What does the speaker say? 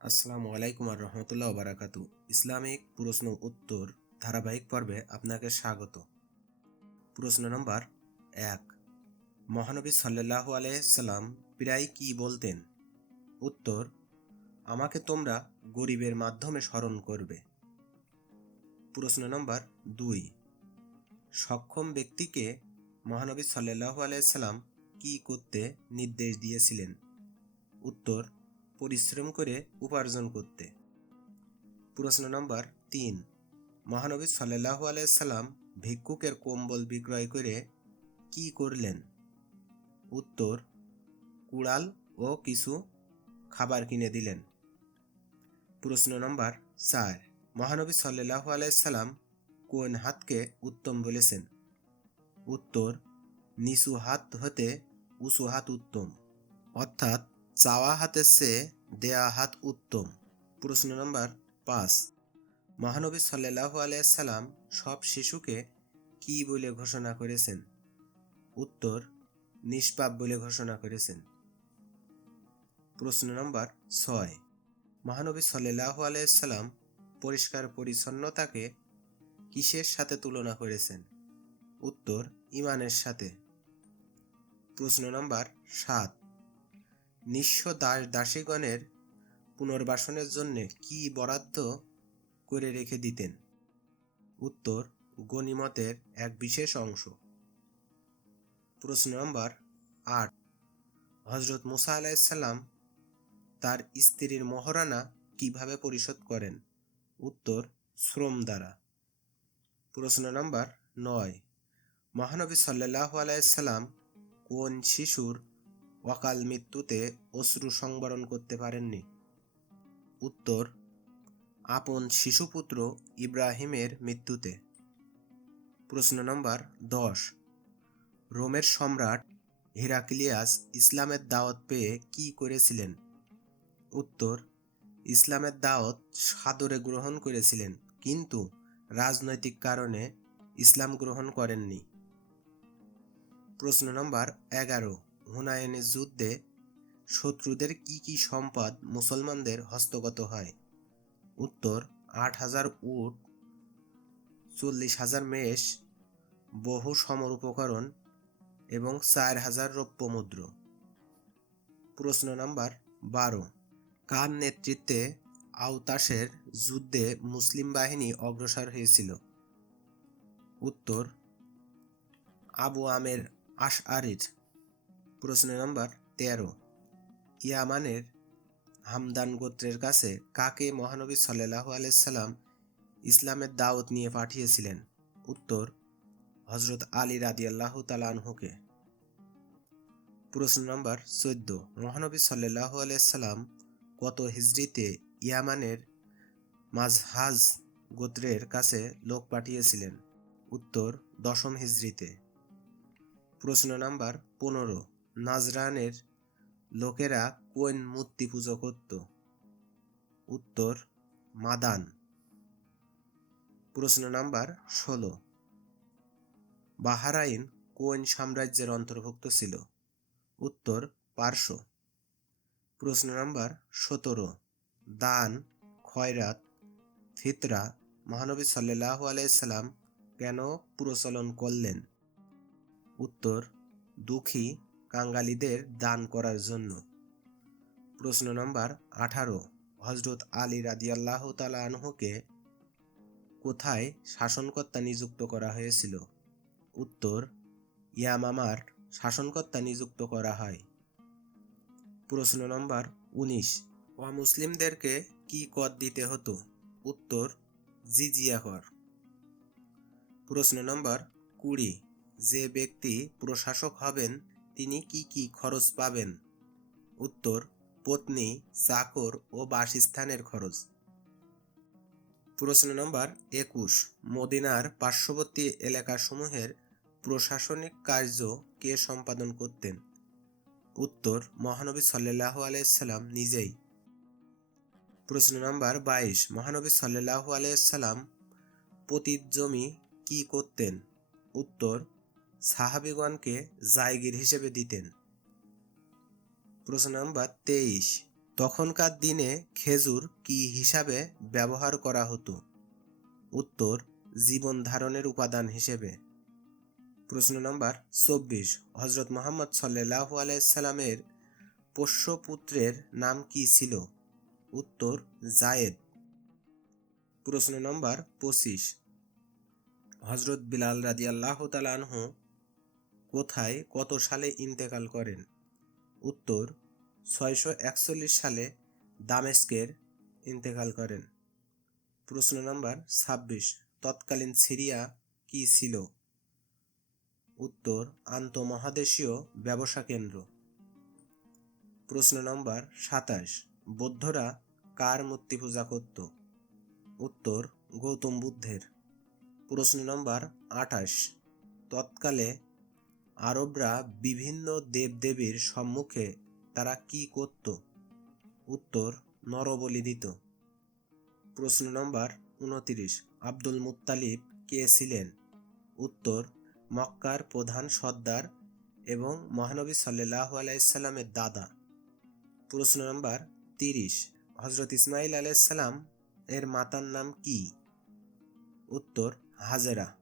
আসসালামু আলাইকুম আর রহমতুল্লাহ বারাকাতু। ইসলামিক প্রশ্ন উত্তর ধারাবাহিক পর্বে আপনাকে স্বাগত। প্রশ্ন নম্বর 1, মহানবী সাল্লাল্লাহু আলাইহি সাল্লাম প্রায় কি বলতেন? উত্তর, আমাকে তোমরা গরিবের মাধ্যমে স্মরণ করবে। প্রশ্ন নম্বর 2, সক্ষম ব্যক্তিকে মহানবী সাল্লাল্লাহু আলাইহি সাল্লাম কি করতে নির্দেশ দিয়েছিলেন? উত্তর, পরিশ্রম করে উপার্জন করতে। প্রশ্ন নম্বর 3, মহানবী সাল্লাল্লাহু আলাইহি সাল্লাম ভিক্ষুকের কম্বল বিক্রয় করে কি করলেন? উত্তর, কুড়াল ও কিছু খাবার কিনে দিলেন। প্রশ্ন নম্বর 4, মহানবী সাল্লাল্লাহু আলাইহি সাল্লাম কোন হাতকে উত্তম বলেছেন? উত্তর, নিচু হাত হতে উঁচু হাত উত্তম, অর্থাৎ চাওয়া হাতের চেয়ে দেয়া হাত উত্তম। প্রশ্ন নম্বর 5, মহানবী সাল্লাল্লাহু আলাইহি সাল্লাম সব শিশুকে কি বলে ঘোষণা করেছেন? উত্তর, নিষ্পাপ বলে ঘোষণা করেছেন। প্রশ্ন নম্বর 6, মহানবী সাল্লাল্লাহু আলাইহি সাল্লাম পরিষ্কার পরিচ্ছন্নতাকে কিসের সাথে তুলনা করেছেন? উত্তর, ঈমানের সাথে। প্রশ্ন নম্বর 7, নিঃস্ব দাস দাসীগণের পুনর্বাসনের জন্য কি বরাদ্দ করে রেখে দিতেন? উত্তর, গনিমতের এক বিশেষ অংশ। প্রশ্ন নম্বর 8, হযরত মুসা আলাইহিস সালাম তার স্ত্রীর মহরানা কিভাবে পরিশোধ করেন? উত্তর, শ্রম দ্বারা। প্রশ্ন নম্বর 9, মহানবী সাল্লাল্লাহু আলাইহি সাল্লাম কোন শিশুর অকাল মৃত্যুতে অশ্রু সংবরণ করতে পারেননি? উত্তর, আপন শিশুপুত্র ইব্রাহিমের মৃত্যুতে। প্রশ্ন নম্বর 10, রোমের সম্রাট হেরাক্লিয়াস ইসলামের দাওয়াত পেয়ে কি করেছিলেন? উত্তর, ইসলামের দাওয়াত সাদরে গ্রহণ করেছিলেন, কিন্তু রাজনৈতিক কারণে ইসলাম গ্রহণ করেননি। প্রশ্ন নম্বর 11, হুনাইনের যুদ্ধে শত্রুদের কি কি সম্পদ মুসলমানদের হস্তগত হয়? উত্তর, 8,000 উট, 40,000 মেষ, বহু সমর উপকরণ এবং 4,000 রৌপ্য মুদ্র। প্রশ্ন নম্বর 12, কার নেতৃত্বে আওতাসের যুদ্ধে মুসলিম বাহিনী অগ্রসর হয়েছিল? উত্তর, আবু আমের আশআরির। প্রশ্ন নম্বর 13, ইয়ামানের হামদান গোত্রের কাছে কাকে মহানবী সাল্লাল্লাহু আলাইহি সাল্লাম ইসলামের দাওয়াত নিয়ে পাঠিয়েছিলেন? উত্তর, হযরত আলী রাদিয়াল্লাহু তাআলা আনহুকে। প্রশ্ন নম্বর 14, মহানবী সাল্লাল্লাহু আলাইহি সাল্লাম কত হিজরিতে ইয়ামানের মাজহাজ গোত্রের কাছে লোক পাঠিয়েছিলেন? উত্তর, 10ম হিজরিতে। প্রশ্ন নম্বর 15, নাজরানের লোকেরা কোন মূর্তি পুজো করত? উত্তর, মাদান। প্রশ্ন নম্বর 16, বাহরাইন কোন সাম্রাজ্যের অন্তর্ভুক্ত ছিল? উত্তর, পারস্য। প্রশ্ন নম্বর 17, দান, খয়রাত, ফিতরা মহানবী সাল্লাল্লাহু আলাইহি সাল্লাম কেন প্রচলন করলেন? উত্তর, দুঃখী কাঙ্গালীদের দান করার জন্য। প্রশ্ন নম্বর 18, হযরত আলী রাদিয়াল্লাহু তাআলা আনহুকে কোথায় শাসনকর্তা নিযুক্ত করা হয়েছিল? উত্তর, ইয়ামামার শাসনকর্তা নিযুক্ত করা হয়। প্রশ্ন নম্বর 19, অমুসলিমদেরকে কি কর দিতে হতো? উত্তর, জিজিয়া কর। প্রশ্ন নম্বর 20, যে ব্যক্তি প্রশাসক হবেন তিনি কি কি খরচ পাবেন? উত্তর, পত্নী, চাকর ও বাসস্থানের খরচ। প্রশ্ন নম্বর 21, মদিনার পার্শ্ববর্তী এলাকাসমূহের প্রশাসনিক কার্য কে সম্পাদন করতেন? উত্তর, মহানবী সাল্লাল্লাহু আলাইহি সাল্লাম নিজেই। প্রশ্ন নম্বর 22, মহানবী সাল্লাল্লাহু আলাইহি সাল্লাম পতিত জমি কি করতেন? উত্তর, সাহাবীগণকে জায়গির হিসেবে দিতেন। প্রশ্ন নম্বর 23, তখনকার দিনে খেজুর কি হিসাবে ব্যবহার করা হতো? উত্তর, জীবন ধারণের উপাদান হিসেবে। প্রশ্ন নম্বর 24, হজরত মুহাম্মদ সাল্লাল্লাহু আলাইহি সাল্লামের পোষ্য পুত্রের নাম কি ছিল? উত্তর, জায়েদ। প্রশ্ন নম্বর 25, হজরত বিলাল রাদিয়াল্লাহু তাআলা আনহু কোথায় কত সালে ইন্তেকাল করেন? উত্তর, 641 সালে দামেস্কের ইন্তেকাল করেন। প্রশ্ন নম্বর 26, তৎকালীন সিরিয়া কি ছিল? উত্তর, আন্তঃমহাদেশীয় ব্যবসা কেন্দ্র। প্রশ্ন নম্বর 27, বৌদ্ধরা কার মূর্তি পূজা করত? উত্তর, গৌতম বুদ্ধের। প্রশ্ন নম্বর 28, তৎকালে আরবরা বিভিন্ন দেবদেবীর সম্মুখে তারা কি করত? উত্তর, নরবলি দিত। প্রশ্ন নম্বর 29, আব্দুল মুত্তালিব কে ছিলেন? উত্তর, মক্কার প্রধান সর্দার এবং মহানবী সাল্লাল্লাহু আলাইহি সাল্লামের দাদা। প্রশ্ন নম্বর 30, হজরত ইসমাইল আলাইহিস সালাম এর মাতার নাম কি? উত্তর, হাজেরা।